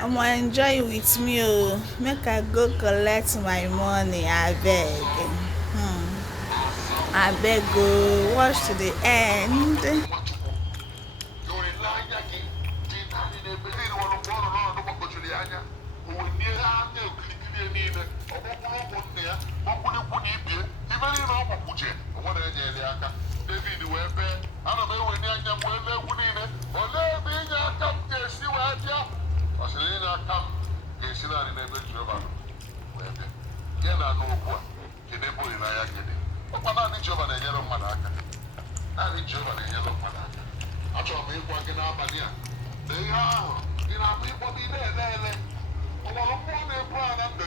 I'ma enjoy with me oh. Make I go collect my money abeg. Abeg go watch to the end. David wee bee ana m ewenye anya m wee lee egwu niile olee ebe inye aka m ga-esi wee bịa ọ sịrị inye aka m ga-esi naanị n'ebe Jehova nọ wee bịa ya na n'okwu a kedu ebe olileanya gị dị ọkwa naanị Jehova na-enyere mmadụ aka naanị Jehova na-enyere mmadụ aka achọrọ m ịgwa gị n'abalị a na ihe ahụ ị na-abụ ịkpọba ị na-ele ele ọgbara mmụọ na-ebu ha na ndụ